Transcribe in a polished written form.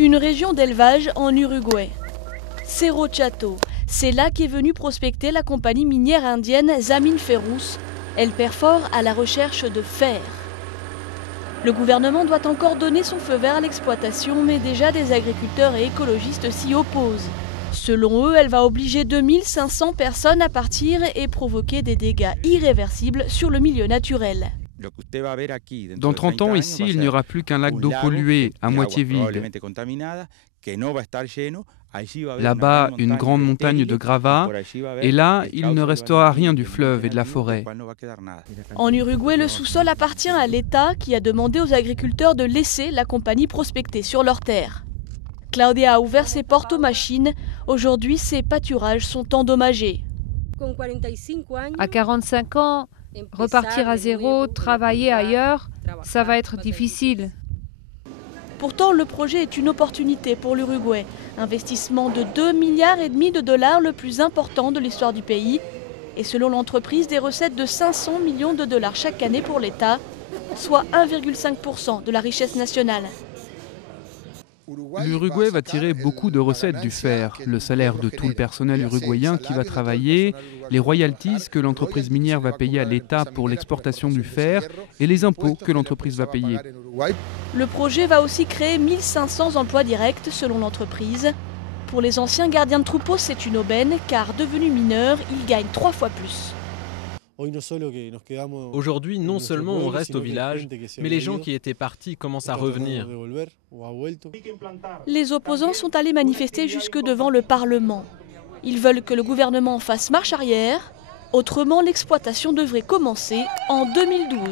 Une région d'élevage en Uruguay. Cerro Chato, c'est là qu'est venue prospecter la compagnie minière indienne Zamin Ferrous. Elle perfore à la recherche de fer. Le gouvernement doit encore donner son feu vert à l'exploitation, mais déjà des agriculteurs et écologistes s'y opposent. Selon eux, elle va obliger 2500 personnes à partir et provoquer des dégâts irréversibles sur le milieu naturel. Dans 30 ans, ici, il n'y aura plus qu'un lac d'eau polluée, à moitié vide. Là-bas, une grande montagne de gravats, et là, il ne restera rien du fleuve et de la forêt. En Uruguay, le sous-sol appartient à l'État qui a demandé aux agriculteurs de laisser la compagnie prospecter sur leurs terres. Claudia a ouvert ses portes aux machines. Aujourd'hui, ses pâturages sont endommagés. À 45 ans, repartir à zéro, travailler ailleurs, ça va être difficile. Pourtant, le projet est une opportunité pour l'Uruguay. Investissement de 2,5 milliards de dollars, le plus important de l'histoire du pays. Et selon l'entreprise, des recettes de 500 millions de dollars chaque année pour l'État, soit 1,5% de la richesse nationale. L'Uruguay va tirer beaucoup de recettes du fer, le salaire de tout le personnel uruguayen qui va travailler, les royalties que l'entreprise minière va payer à l'État pour l'exportation du fer et les impôts que l'entreprise va payer. Le projet va aussi créer 1500 emplois directs selon l'entreprise. Pour les anciens gardiens de troupeaux, c'est une aubaine car devenus mineurs, ils gagnent 3 fois plus. Aujourd'hui, non seulement on reste au village, mais les gens qui étaient partis commencent à revenir. Les opposants sont allés manifester jusque devant le Parlement. Ils veulent que le gouvernement fasse marche arrière, autrement l'exploitation devrait commencer en 2012.